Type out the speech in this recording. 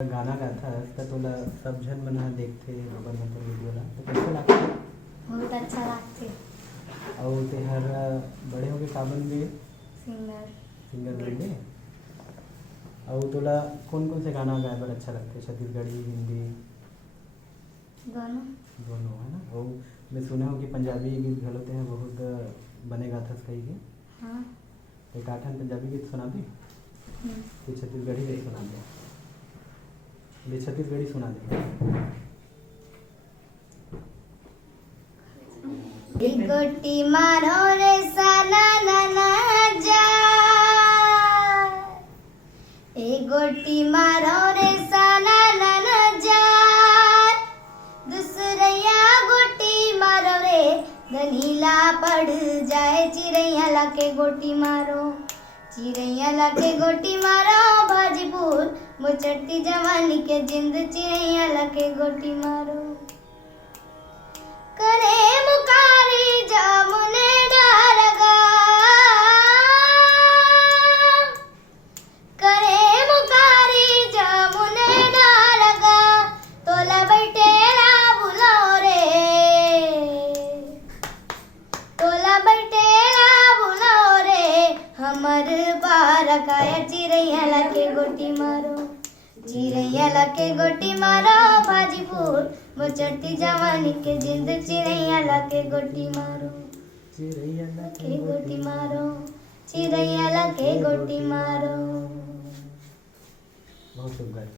गाना गाथा त तोला सब झन मन ह देखथे ओकर मतलब वीडियो ला तो कैसे लागथे? बहुत अच्छा लागथे। अउ तेहर बड़े होके का बनबे? सिंगर। सिंगर बनबे? अउ तोला कोन-कोन से गाना गाए बर अच्छा लगथे? छत्तीसगढ़ी, हिंदी? दोनों। दोनों है ना? अउ मैं सुने हूँ कि पंजाबी गीत घलो तेहा बहुत बने गाथस कहिके। हाँ। एक आठ ठन पंजाबी गीत सुनाबे? कि छत्तीसगढ़ी गीत सुना दे? ले छत्तीसगढ़ी सुना दे। गोटी मारो रे साला नाना जा, गोटी मारो रे साला नाना जा, दूसरैया गोटी मारो रे गनीला पड़ जाए, चिड़ैया लाके गोटी मारो, चिड़ैया लाके गोटी मारो, भाजीपुर मुचट्टी जवानी के जिंद, चिड़ैया लाके गोटी मारो। करे मुकारी जामुने डारगा, करे मुकारी जामुने डारगा, तोला बैठेला बुलाओ रे, तोला बैठेला बुलाओ रे, हमर बारकाया, चिड़ैया लाके गोटी मारो, चिड़ैया लाके गोटी मारो, भाजीपुर मुचट्टी जवानी के जिंद, चिड़ैया लाके गोटी मारो, चिड़ैया लाके गोटी मारो, चिड़ैया लाके गोटी मारो। बहुत सुंदर।